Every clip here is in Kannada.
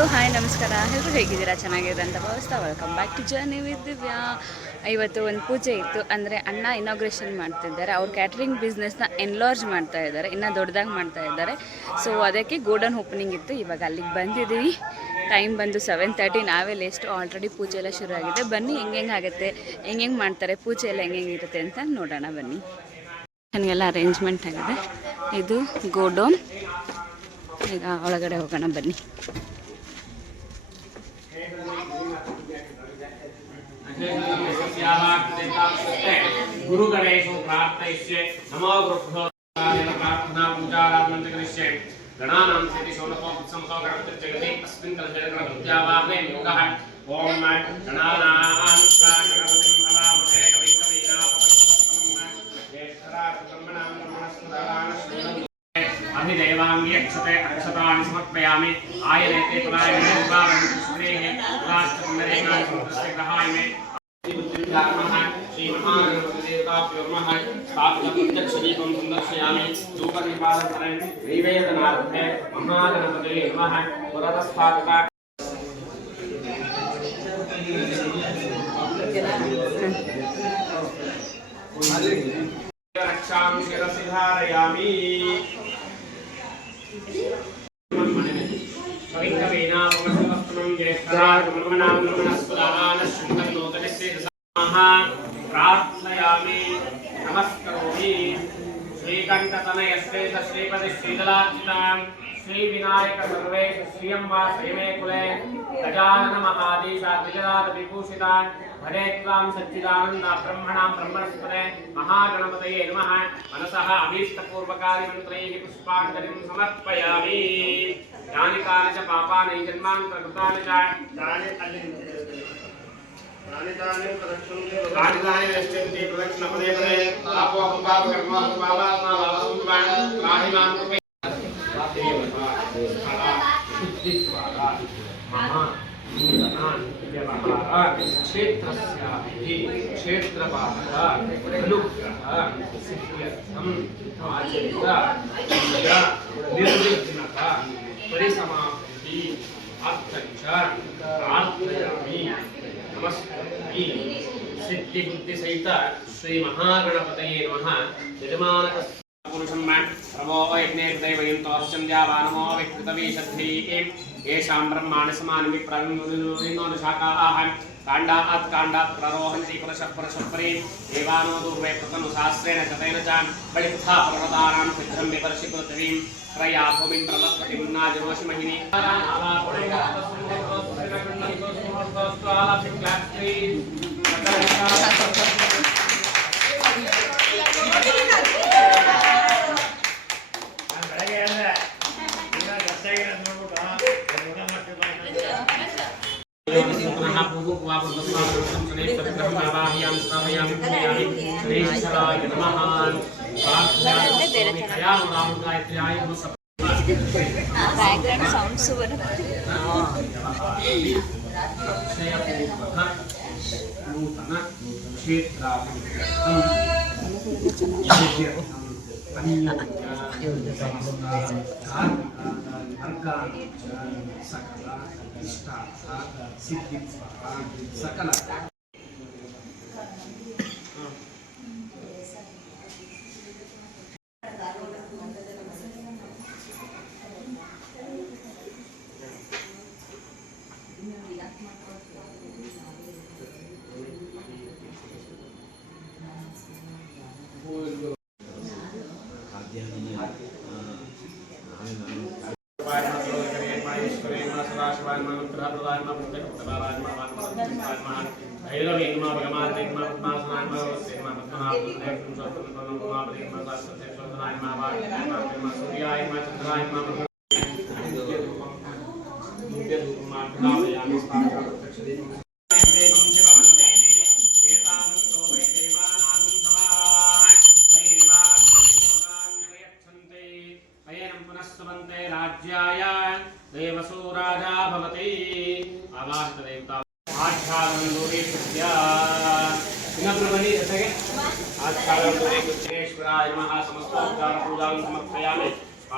ಹಲೋ ಹಾಯ್ ನಮಸ್ಕಾರ. ಎಲ್ಲರೂ ಹೇಗಿದ್ದೀರಾ? ಚೆನ್ನಾಗಿದ್ದೀರಾ ಅಂತ ಭಾವಿಸ್ತಾ welcome back to journey with Divya. ಇವತ್ತು ಒಂದು ಪೂಜೆ ಇತ್ತು, ಅಂದರೆ ಅಣ್ಣ ಇನಾಗ್ರೇಷನ್ ಮಾಡ್ತಿದ್ದಾರೆ. ಅವ್ರ ಕ್ಯಾಟ್ರಿಂಗ್ ಬಿಸ್ನೆಸ್ನ ಎನ್ಲಾರ್ಜ್ ಮಾಡ್ತಾ ಇದ್ದಾರೆ, ಇನ್ನೂ ದೊಡ್ಡದಾಗಿ ಮಾಡ್ತಾ ಇದ್ದಾರೆ. ಸೊ ಅದಕ್ಕೆ ಗೋಡನ್ ಓಪನಿಂಗ್ ಇತ್ತು. ಇವಾಗ ಅಲ್ಲಿಗೆ ಬಂದಿದ್ದೀವಿ. ಟೈಮ್ ಬಂದು 7:30. ನಾವೇ ಲೇಸ್ಟು. ಆಲ್ರೆಡಿ ಪೂಜೆ ಎಲ್ಲ ಶುರು ಆಗಿದೆ. ಬನ್ನಿ ಹೆಂಗೆ ಆಗುತ್ತೆ, ಹೆಂಗೆ ಮಾಡ್ತಾರೆ, ಪೂಜೆ ಎಲ್ಲ ಹೆಂಗೆ ಇರುತ್ತೆ ಅಂತ ನೋಡೋಣ ಬನ್ನಿ. ನನಗೆಲ್ಲ ಅರೇಂಜ್ಮೆಂಟ್ ಆಗಿದೆ. ಇದು ಗೋಡೌನ್. ಈಗ ಒಳಗಡೆ ಹೋಗೋಣ ಬನ್ನಿ. गुरु गणेशो प्रार्थयिष्ये नमो गुरुभ्यो प्रार्थना पूजाराधनं करिष्ये गणानां सति शोणकोत्सवो गणपतिर्जगति अस्मिन् कलशगणपत्यावाहने योगः ओम गणानां गणपतिं भवामहे कविं कवीनापतिं ज्येष्ठराजब्रह्मणां ब्रह्मणस्पदानां अभिदेवांगी अक्षते अक्षतानि समर्पयामि आयनेते पुरायणे उपावन्तिस्त्रेः उदास्तपुण्डरेकां समस्तस्य ग्रहाय श्री महागणपतिदेवताभ्यो नमः स्थापितप्रत्यक्षदीपं संदर्शयामि धूपदीपानन्तरं नैवेदनार्थे महागणपतये नमः पुरतस्थापिता रक्षां शिरसि धारयामि प्रार्थयामि नमस्करोमि श्रीकण्ठतनयस्ते श्रीपति श्रीदलार्चितां श्रीविनायक सर्वेश श्रियंवा श्रीमे कुले गजानन महादेशातिजरात विभूषितां भजे त्वां सच्चिदानन्द ब्रह्मणां ब्रह्मणस्पते महागणपतये नमः मनसः अभीष्टपूर्वकारि मन्त्रैः पुष्पाञ्जलिं समर्पयामि यानि कानि च पापानि जन्मान्तरकृतानि च राजधानी वेष्टन्ति प्रदक्षिणपदे पदे पापो पाप कर्म पापात्मा भावसंवान राहिमान् कृपे शुद्धित्वादा महा नूतनान् व्यवहार क्षेत्रस्याभिः क्षेत्रपालः अनुग्रह सिद्ध्यर्थम् आचरित निर्विघ्नता परिसमाप्तिः अर्थञ्च प्रार्थयामि नमस्ते सिद्धि बुद्धि सहित श्री महागणपतये नमः यजमानक पुरुषं प्रभो यज्ञे हृदयवयन्तो अर्चन्द्यावानमो विकृतवीशद्धैः येषां ब्रह्माण्ड समानि विप्रविन्दोनुशाखाः काण्डात् काण्डात् प्ररोहन्ति पुरुषः पुरुषपरि देवानो दूर्वे प्रतनुशास्त्रेण शतेन च बलिपुथा पर्वतानां सिद्धं विवर्षि पृथिवीं त्रया भूमिं प्रलपतिं नाजरोषिमहिनी ಬ್ಯಾಕ್ಗ್ರೌಂಡ್ ಸೌಂಡ್ಸ್ ಬರುತ್ತೆ. नूतन सकल राज्याय देवसो राजा भवति आवाहित देवता आच्छादन दूरी सत्या नप्रबली जैसे आच्छादन दूरी विघ्नेश्वराय नमः समस्तोपचार पूजां समर्पयामि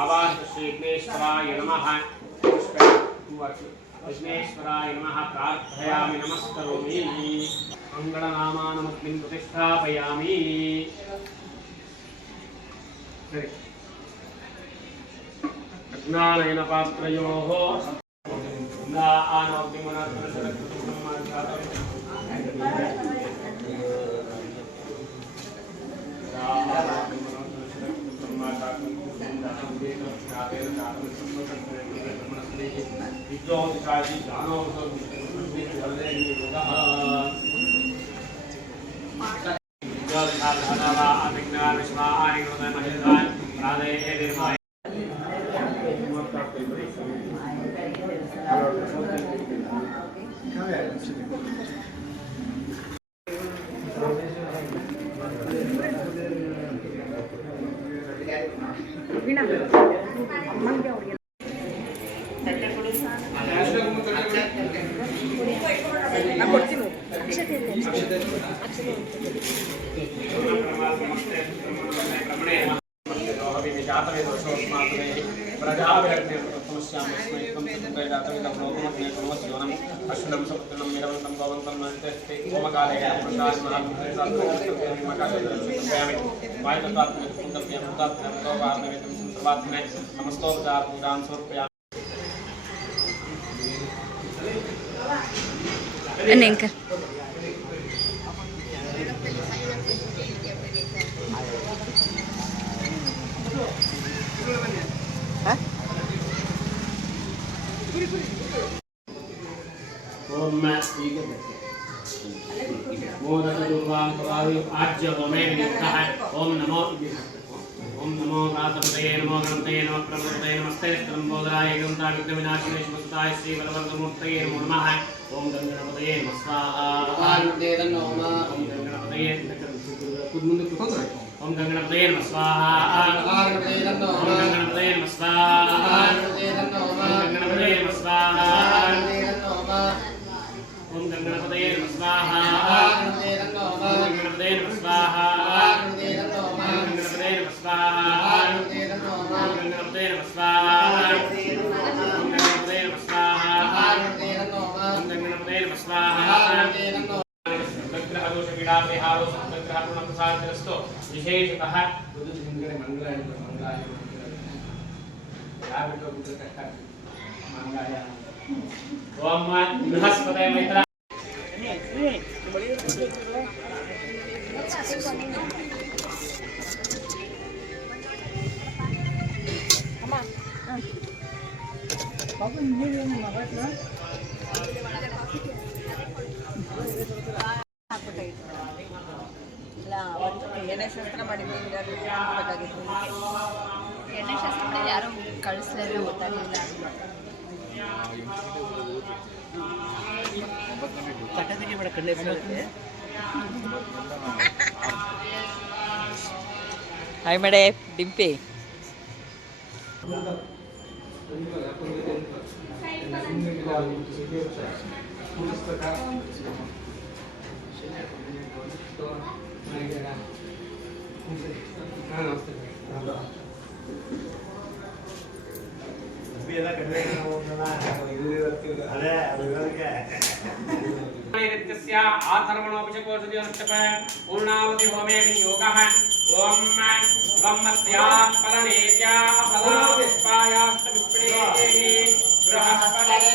आवाहित श्री विघ्नेश्वराय नमः विघ्नेश्वराय नमः प्रार्थयामि नमस्करोमि मंगलनामानमस्मिन् प्रतिष्ठापयामि ज्ञानयन पात्रयोः Nengka. ओम नमो रातपतये नमो गणपतये नमः प्रमदये नमस्ते स्तंभोदराय गंता विघ्नविनाशिने शिवसुताय श्री वरवरदमूर्तये नमो नमः ओम गणपतये नमः स्वाहा ओम गणपतये ओम गणपतये नमः स्वाहा ओम गणपतये नमः स्वाहा ओम गणपतये नमः स्वाहा ओम गणपतये नमः स्वाहा ओम गणपतये नमः स्वाहा विशेषतः ओम बृहस्पतये मैत्र ಎಣ್ಣೆ ಶಾಸ್ತ್ರ ಮಾಡಿದ್ವಿ ಎಣ್ಣೆ ಶಾಸ್ತ್ರ ಯಾರು ಕಳಿಸ್ಲಿಲ್ಲ ಗೊತ್ತಾಗಲಿಲ್ಲ ಕಟ್ಟದಿಗೆ ಬೇಡ ಕಣ್ಣೆ ಹಾಯ್ ಮೇಡೆ ಡಿಂಪಿ पूर्णावति होमे विनियोगः ओम ब्रह्मस्याः फलनेत्याः फलापुष्पायाश्च विष्णेः बृहस्पतये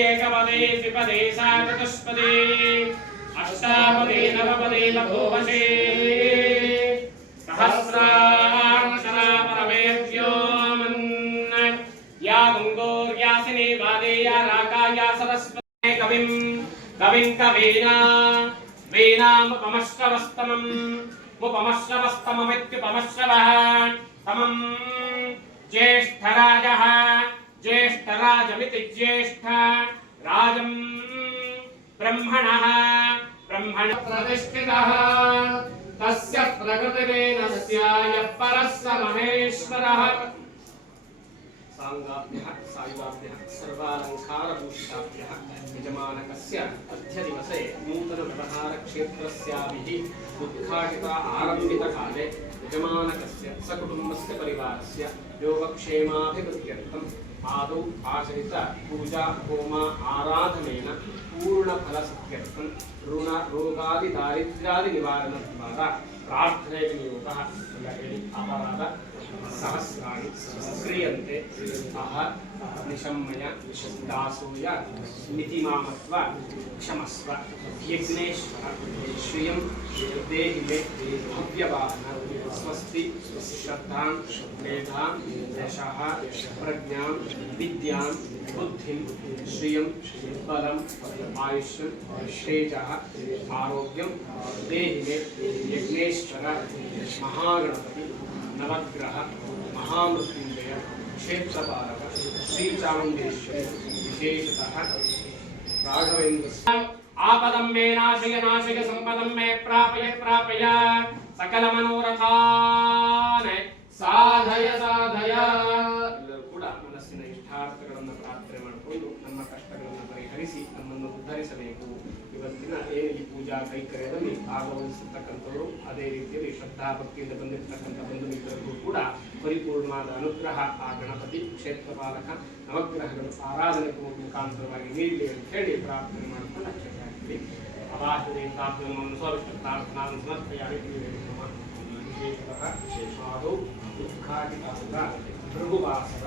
एकपदे द्विपदे चतुष्पदे अष्टापदे नवपदे बभूवशे सहस्राक्षरा परमेभ्योऽमन् या गङ्गोर्यासिनी वादे या राका या सरस्वती कविं कवीना वीणामुपमश्रवस्तमम् मुपमश्रवस्तममित्युपमश्रवः तमं ज्येष्ठराजः ज्येष्ठराजमिति ज्येष्ठ राजं ब्रह्मणः ब्रह्मण प्रतिष्ठितः तस्य प्रकृतिरेनस्य यः परः स महेश्वरः सांगाभ्यः सायुधाभ्यः सर्वालङ्कारभूषिताभ्यः यजमानकस्य अध्यदिवसे नूतनव्यवहारक्षेत्रस्याभिः उद्घाटिता आरम्भितकाले यजमानकस्य सकुटुम्बस्य परिवारस्य योगक्षेमाभिवृद्ध्यर्थम् आदौ आचरित पूजा होम आराधनेन पूर्णफलसिद्ध्यर्थं ऋण रोगादिदारिद्र्यादि निवारणद्वारा प्रार्थनेविनियोगः अपराध सहस्राणि क्रियन्ते अह निशम्य दासोय नीतिमामत्व क्षमस्व यज्ञेश्वर श्रियं देहि मे भव्यवाहन स्वस्ति श्रद्धां मेधां यशः प्रज्ञां विद्यां बुद्धिं श्रियं बलं आयुष्यं तेजः आरोग्यं देहि मे यज्ञेश्वर महागणपति नवग्रह महामृत्युंजय क्षेत्रपालक श्री चामुंडेश्वरी विशेषतः राघवेंद्र आपदं मे नाशय नाशय संपदं मे प्रापय प्रापय सकल मनोरथान् साधय साधय ಎಲ್ಲರೂ ಕೂಡ ಮನಸ್ಸಿನ ಇಷ್ಟಾರ್ಥಗಳನ್ನು ಪ್ರಾರ್ಥನೆ ಮಾಡಿಕೊಂಡು ನಮ್ಮ ಕಷ್ಟಗಳನ್ನು ಪರಿಹರಿಸಿ ನಮ್ಮನ್ನು ಉದ್ಧರಿಸಬೇಕು. ಇವತ್ತಿನ ಏನು ಈ ಪೂಜಾ ಕೈಕರ್ಯದಲ್ಲಿ ಭಾಗವಹಿಸತಕ್ಕಂಥವರು ಅದೇ ರೀತಿಯಲ್ಲಿ ಶ್ರದ್ಧಾ ಭಕ್ತಿಯಿಂದ ಬಂದಿರತಕ್ಕಂಥ ಬಂಧು ಮಿತ್ರರಿಗೂ ಕೂಡ ಪರಿಪೂರ್ಣವಾದ ಅನುಗ್ರಹ ಆ ಗಣಪತಿ ಕ್ಷೇತ್ರಪಾಲಕ ನವಗ್ರಹಗಳು ಆರಾಧನೆ ಮುಖಾಂತರವಾಗಿ ನೀಡಲಿ ಅಂತ ಹೇಳಿ ಪ್ರಾರ್ಥನೆ ಮಾಡಿಕೊಂಡು ಅಕ್ಷತೆ ಹಾಕಿ ಅವಾಹ್ಯದೇವತಾಭ್ಯವನ್ನು ಸ್ವವಿಷ್ಣು ಪ್ರಾರ್ಥನಾವನ್ನು ಸಮರ್ಪಯಾಮಿ. ವಿಶೇಷತಃ ಆದೌ ಉದ್ಘಾಟಿತಾಂಗ ಭೃಗುವಾಸರ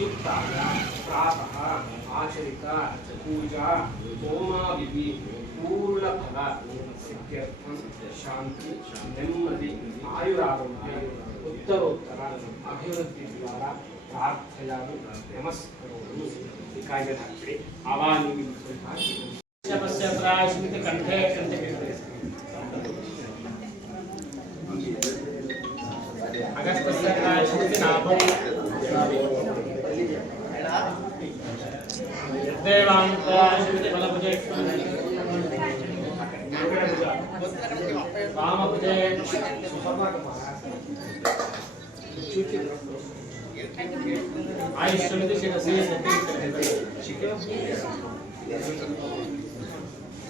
ಯುಕ್ತಾಯ ಪ್ರಾತಃ ಆಚರಿತ ಪೂಜಾ ಹೋಮಾವಿಧಿ ಪೂರ್ಣ ಫಲ ಸಿದ್ಧ್ಯರ್ಥಂ ಶಾಂತಿ ನೆಮ್ಮದಿ ಆಯುರಾರೋಗ್ಯ ಉತ್ತರೋತ್ತರ ಅಭಿವೃದ್ಧಿ ದ್ವಾರ ಪ್ರಾರ್ಥಯಾಮಿ ನಮಸ್ಕರೋಮಿ. ಈ ಕಾಯ್ದೆ ಹಾಕಿ ಆವಾನಿ ಸ್ಮಿತ ಕಂಠೆ ಕಂಠೆ अगस्तस्य स्मृति नाभौ देवांता स्मृति बलभुजे वामभुजे आयुष्यमिति शिरसि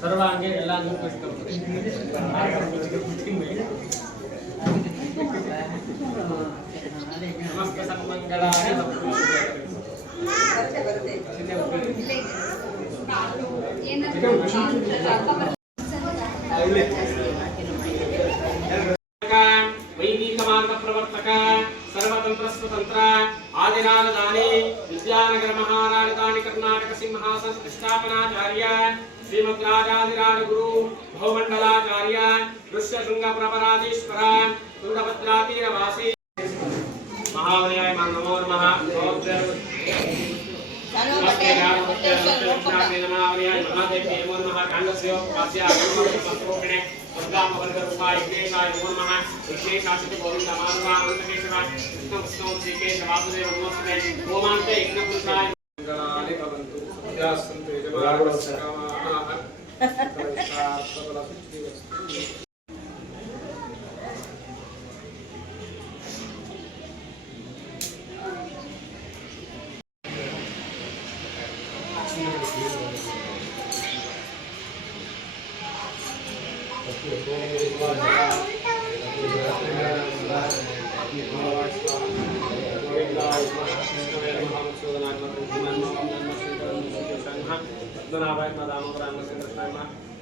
सर्वांगे ಎಲ್ಲಾಂಗೂ ಕಷ್ಟಪಡ್ತಾರೆ. नमस्ते सन्मंगलाय वैदिक मार्ग प्रवर्तक सर्वतंत्र स्वतंत्र आदिनारदानी विद्यानगर महाराजधानी कर्नाटक सिंहासन प्रतिष्ठापनाचार्य श्रीमद्राजाधिराज गुरु भवमंडलाचार्य ऋष्यशृंग प्रपराधीश्वर तुंगभद्रातीरवासी महावलयाय नमो नमः. नमस्ते नमस्ते महावलयाय महादेवी नमो नमः. कांडस्य वास्या मंत्रोपणे वर्गामवर्गरूपाय विघ्नेशाय नमो नमः. विघ्नेशासित गोविंद माधवानंदकेशव कृष्ण विष्णु श्रीकेश वासुदेव नमोस्तुते. ओमान्ते यज्ञपुत्राय मंगलानि भवन्तु. सत्यास्तु यजमानस्य कामाः सर्वशास्त्रफलसिद्धिरस्तु.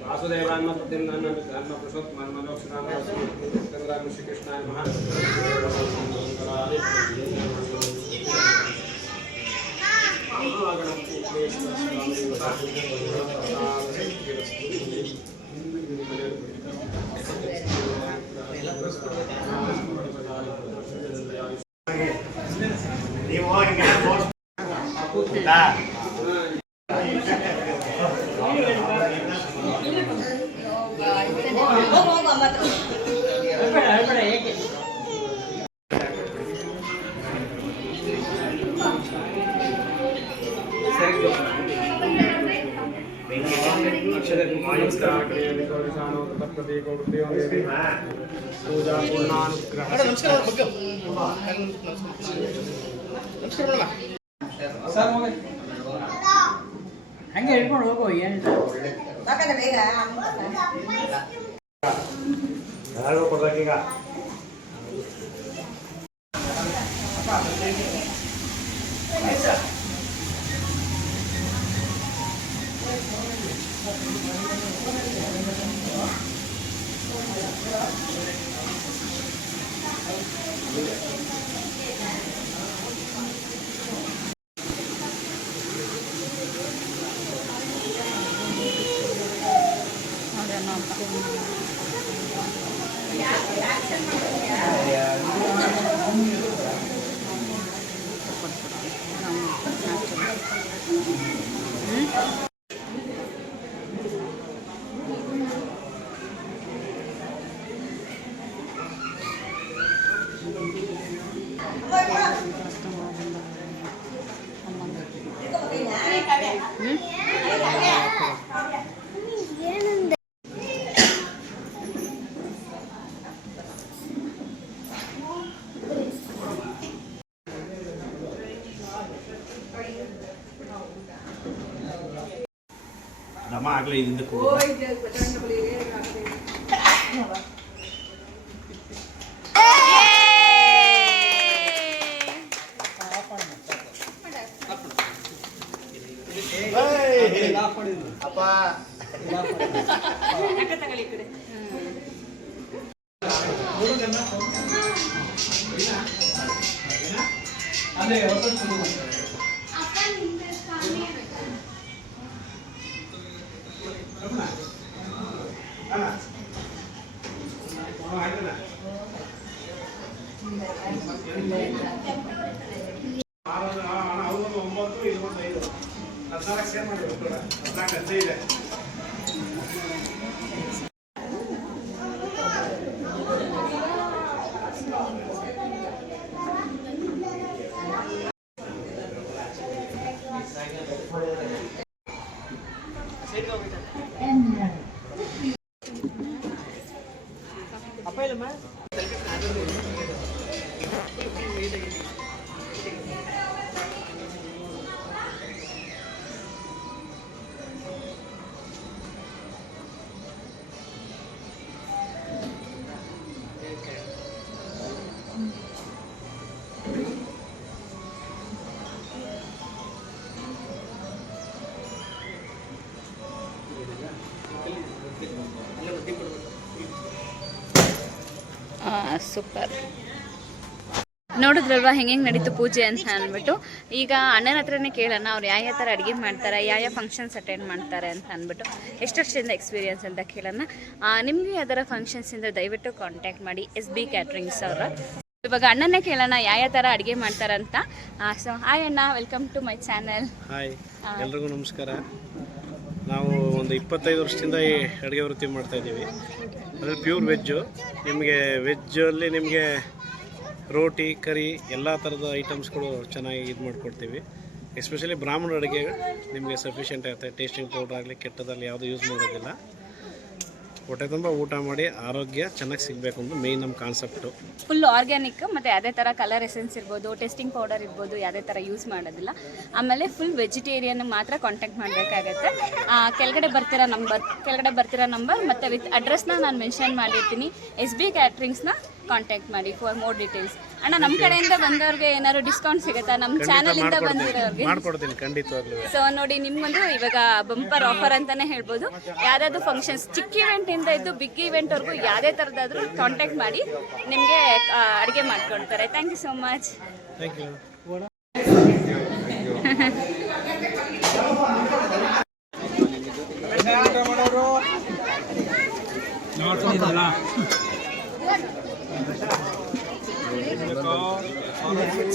वासुदेवान्म प्रद्युम्नान्म विद्यान्म पुरुषोत्तमान्म लोकनाथ श्री कृष्णाय नमः. ಹಂಗೆ ಹೇಳ್ಕೊಂಡು ಹೋಗು ಏನಿಲ್ಲ ದಮ ಆಗಲಿ ಇದಕ್ಕೆ ಸೂಪರ್. ನೋಡಿದ್ರಲ್ವಾ ಹೆಂಗೆ ನಡೀತು ಪೂಜೆ ಅಂತ ಅಂದ್ಬಿಟ್ಟು. ಈಗ ಅಣ್ಣನ ಹತ್ರನೇ ಕೇಳೋಣ ಅವ್ರು ಯಾವ ಥರ ಅಡುಗೆ ಮಾಡ್ತಾರೆ, ಯಾವ ಫಂಕ್ಷನ್ಸ್ ಅಟೆಂಡ್ ಮಾಡ್ತಾರೆ ಅಂತ ಅಂದ್ಬಿಟ್ಟು, ಎಷ್ಟು ವರ್ಷದಿಂದ ಎಕ್ಸ್ಪೀರಿಯನ್ಸ್ ಅಂತ ಕೇಳೋಣ. ನಿಮಗೆ ಯಾವ್ದಾರ ಫಂಕ್ಷನ್ಸ್ ಇದ್ದರೆ ದಯವಿಟ್ಟು ಕಾಂಟ್ಯಾಕ್ಟ್ ಮಾಡಿ SB ಕ್ಯಾಟ್ರಿಂಗ್ಸ್ ಅವರ. ಇವಾಗ ಅಣ್ಣನೇ ಕೇಳೋಣ ಯಾವ ಥರ ಅಡುಗೆ ಮಾಡ್ತಾರಂತ. ಸೊ ಹಾಯ್ ಅಣ್ಣ, welcome to my channel. Hi, ಎಲ್ರಿಗೂ ನಮಸ್ಕಾರ. ನಾವು ಒಂದು 25 ವರ್ಷದಿಂದ ಈ ಅಡುಗೆ ವೃತ್ತಿ ಮಾಡ್ತಾಯಿದ್ದೀವಿ. ಅದರಲ್ಲಿ ಪ್ಯೂರ್ ವೆಜ್ಜು. ನಿಮಗೆ ವೆಜ್ಜಲ್ಲಿ ನಿಮಗೆ ರೋಟಿ, ಕರಿ ಎಲ್ಲ ಥರದ ಐಟಮ್ಸ್ಗಳು ಚೆನ್ನಾಗಿ ಇದು ಮಾಡಿಕೊಡ್ತೀವಿ. ಎಸ್ಪೆಷಲಿ ಬ್ರಾಹ್ಮಣ ಅಡುಗೆ ನಿಮಗೆ ಸಫಿಷಿಯೆಂಟ್ ಆಗುತ್ತೆ. ಟೇಸ್ಟಿಂಗ್ ಪೌಡ್ರ್ ಆಗಲಿ ಕೆಟ್ಟದಲ್ಲಿ ಯಾವುದೂ ಯೂಸ್ ಮಾಡೋದಿಲ್ಲ. ಹೊಟ್ಟೆ ತುಂಬ ಊಟ ಮಾಡಿ ಆರೋಗ್ಯ ಚೆನ್ನಾಗಿ ಸಿಗಬೇಕು ಅಂತ ಮೇಯ್ನ್ ನಮ್ಮ ಕಾನ್ಸೆಪ್ಟು. ಫುಲ್ ಆರ್ಗ್ಯಾನಿಕ್, ಮತ್ತು ಯಾವುದೇ ಥರ ಕಲರ್ ಎಸೆನ್ಸ್ ಇರ್ಬೋದು, ಟೆಸ್ಟಿಂಗ್ ಪೌಡರ್ ಇರ್ಬೋದು, ಯಾವುದೇ ಥರ ಯೂಸ್ ಮಾಡೋದಿಲ್ಲ. ಆಮೇಲೆ ಫುಲ್ ವೆಜಿಟೇರಿಯನ್ ಮಾತ್ರ ಕಾಂಟ್ಯಾಕ್ಟ್ ಮಾಡಬೇಕಾಗತ್ತೆ. ಕೆಳಗಡೆ ಬರ್ತಿರೋ ನಂಬರ್ ಮತ್ತು ವಿತ್ ಅಡ್ರೆಸ್ನ ನಾನು ಮೆನ್ಷನ್ ಮಾಡಿರ್ತೀನಿ. SB ಕ್ಯಾಟ್ರಿಂಗ್ಸ್ನ ಕಾಂಟ್ಯಾಕ್ಟ್ ಮಾಡಿ ಫಾರ್ ಮೋರ್ ಡೀಟೇಲ್ಸ್. ಅಣ್ಣ, ನಮ್ಮ ಕಡೆಯಿಂದ ಬಂದವ್ರಿಗೆ ಏನಾದ್ರು ಡಿಸ್ಕೌಂಟ್ ಸಿಗುತ್ತಾ ನಮ್ಮ ಚಾನಲಿಂದ ಬಂದಿರೋರಿಗೆ? ಮಾಡ್ಕೊಡ್ತೀನಿ ಖಂಡಿತವಾಗ್ಲೂ. ಸೊ ನೋಡಿ, ನಿಮ್ಗೊಂದು ಇವಾಗ ಬಂಪರ್ ಆಫರ್ ಅಂತಾನೆ ಹೇಳ್ಬೋದು. ಯಾವ್ದಾದ್ರು ಫಂಕ್ಷನ್ಸ್, ಚಿಕ್ಕ ಇವೆಂಟಿಂದ ಇದ್ದು ಬಿಗ್ ಇವೆಂಟ್ವರೆಗೂ ಯಾವುದೇ ಥರದಾದ್ರೂ ಕಾಂಟ್ಯಾಕ್ಟ್ ಮಾಡಿ ನಿಮಗೆ ಅಡುಗೆ ಮಾಡ್ಕೊಡ್ತಾರೆ. Thank you so much. Thank you.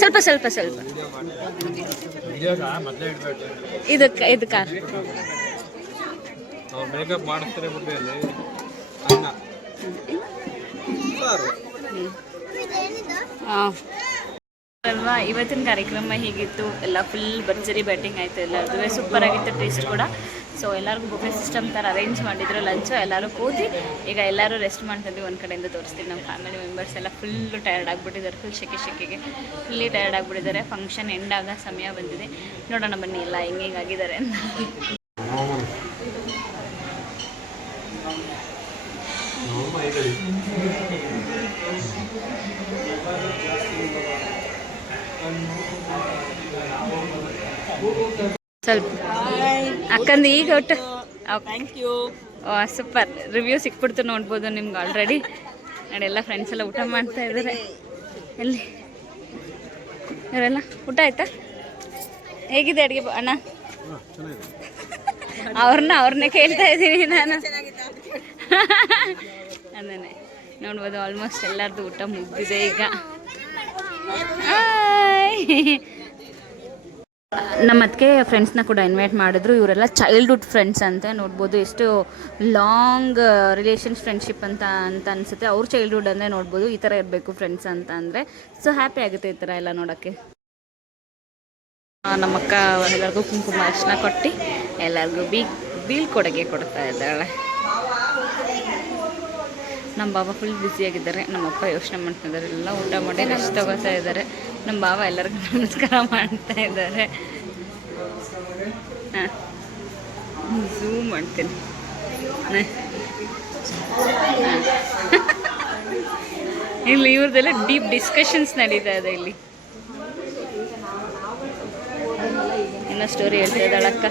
ಸ್ವಲ್ಪ ಸ್ವಲ್ಪ ಸ್ವಲ್ಪ ಇದು ಕಾರ್ ಮೇಕಪ್ ಮಾಡಿಸ್ತಾರೆ ಬುಡ್ಡೆಯಲ್ಲಿ ಅಲ್ವಾ. ಇವತ್ತಿನ ಕಾರ್ಯಕ್ರಮ ಹೀಗಿತ್ತು, ಎಲ್ಲ ಫುಲ್ ಭರ್ಜರಿ ಬ್ಯಾಟಿಂಗ್ ಆಯಿತು, ಎಲ್ಲರದು ಸೂಪರ್ ಆಗಿತ್ತು ಟೇಸ್ಟ್ ಕೂಡ. ಸೊ ಎಲ್ಲರಿಗೂ ಬುಫೆ ಸಿಸ್ಟಮ್ ಥರ ಅರೇಂಜ್ ಮಾಡಿದ್ರು ಲಂಚು. ಎಲ್ಲರೂ ಕೂತಿ ಈಗ ಎಲ್ಲರೂ ರೆಸ್ಟ್ ಮಾಡ್ತಿದ್ವಿ. ಒಂದು ಕಡೆಯಿಂದ ತೋರಿಸ್ತೀವಿ ನಮ್ಮ ಫ್ಯಾಮಿಲಿ ಮೆಂಬರ್ಸ್ ಎಲ್ಲ ಫುಲ್ಲು ಟಯರ್ಡ್ ಆಗಿಬಿಟ್ಟಿದ್ದಾರೆ, ಫುಲ್ ಶೆಕೆಗೆ ಫುಲ್ಲಿ ಟಯರ್ಡ್ ಆಗಿಬಿಟ್ಟಿದ್ದಾರೆ. ಫಂಕ್ಷನ್ ಎಂಡ್ ಆಗೋ ಸಮಯ ಬಂದಿದೆ. ನೋಡೋಣ ಬನ್ನಿ ಎಲ್ಲ ಹೆಂಗಾಗಿದ್ದಾರೆ ಅಂತ. ಸ್ವಲ್ಪ ಅಕ್ಕಂದು ಈಗ ಒಟ್ಟು ಥ್ಯಾಂಕ್ ಯು. ಸೂಪರ್ ರಿವ್ಯೂ ಸಿಕ್ಬಿಡ್ತು ನೋಡ್ಬೋದು ನಿಮ್ಗೆ ಆಲ್ರೆಡಿ. ನೋಡಿ ಎಲ್ಲ ಫ್ರೆಂಡ್ಸ್ ಎಲ್ಲ ಊಟ ಮಾಡ್ತಾ ಇದ್ದಾರೆ. ಎಲ್ಲಿ ಇವರೆಲ್ಲ ಊಟ ಆಯ್ತಾ? ಹೇಗಿದೆ ಅಡುಗೆ ಅಣ್ಣ? ಅವ್ರನ್ನೇ ಕೇಳ್ತಾ ಇದ್ದೀನಿ ನಾನು. ಅದನ್ನೇ ನೋಡ್ಬೋದು. ಆಲ್ಮೋಸ್ಟ್ ಎಲ್ಲರದ್ದು ಊಟ ಮುಗ್ದಿದೆ ಈಗ. ನಮ್ಮ ಅದಕ್ಕೆ ಫ್ರೆಂಡ್ಸ್ನ ಕೂಡ ಇನ್ವೈಟ್ ಮಾಡಿದ್ರು. ಇವರೆಲ್ಲ ಚೈಲ್ಡ್ಹುಡ್ ಫ್ರೆಂಡ್ಸ್ ಅಂತ ನೋಡ್ಬೋದು. ಎಷ್ಟು ಲಾಂಗ್ ರಿಲೇಷನ್ಸ್ ಫ್ರೆಂಡ್ಶಿಪ್ ಅಂತ ಅನಿಸುತ್ತೆ. ಅವ್ರ ಚೈಲ್ಡ್ಹುಡ್ ಅಂದರೆ ನೋಡ್ಬೋದು. ಈ ಥರ ಇರಬೇಕು ಫ್ರೆಂಡ್ಸ್ ಅಂತ ಅಂದರೆ. ಸೊ ಹ್ಯಾಪಿ ಆಗುತ್ತೆ ಈ ಥರ ಎಲ್ಲ ನೋಡೋಕ್ಕೆ. ನಮ್ಮಕ್ಕ ಎಲ್ಲರಿಗೂ ಕುಂಕುಮ ಅರ್ಶಿನ ಕೊಟ್ಟು ಎಲ್ಲರಿಗೂ ಬೀಳ್ಕೊಡುಗೆ ಕೊಡ್ತಾ ಇದ್ದಾಳೆ. ನಮ್ಮ ಬಾಬಾ ಫುಲ್ ಬ್ಯುಸಿಯಾಗಿದ್ದಾರೆ. ನಮ್ಮಪ್ಪ ಯೋಚನೆ ಮಾಡ್ತಿದ್ದಾರೆ. ಎಲ್ಲ ಊಟ ಮಾಡಿ ರೆಸ್ಟ್ ತಗೋತಾ ಇದ್ದಾರೆ. ನಮ್ಮ ಬಾಬಾ ಎಲ್ಲರಿಗೂ ನಮಸ್ಕಾರ ಮಾಡ್ತಾ ಇದ್ದಾರೆ. ಹಾಂ ಝೂಮ್ ಮಾಡ್ತೀನಿ. ಇಲ್ಲಿ ಇವ್ರದ್ದೆಲ್ಲ ಡೀಪ್ ಡಿಸ್ಕಷನ್ಸ್ ನಡೀತಾ ಇದೆ. ಇಲ್ಲಿ ಇನ್ನೂ ಸ್ಟೋರಿ ಹೇಳ್ತಾ ಇದ್ದಾಳಕ್ಕ.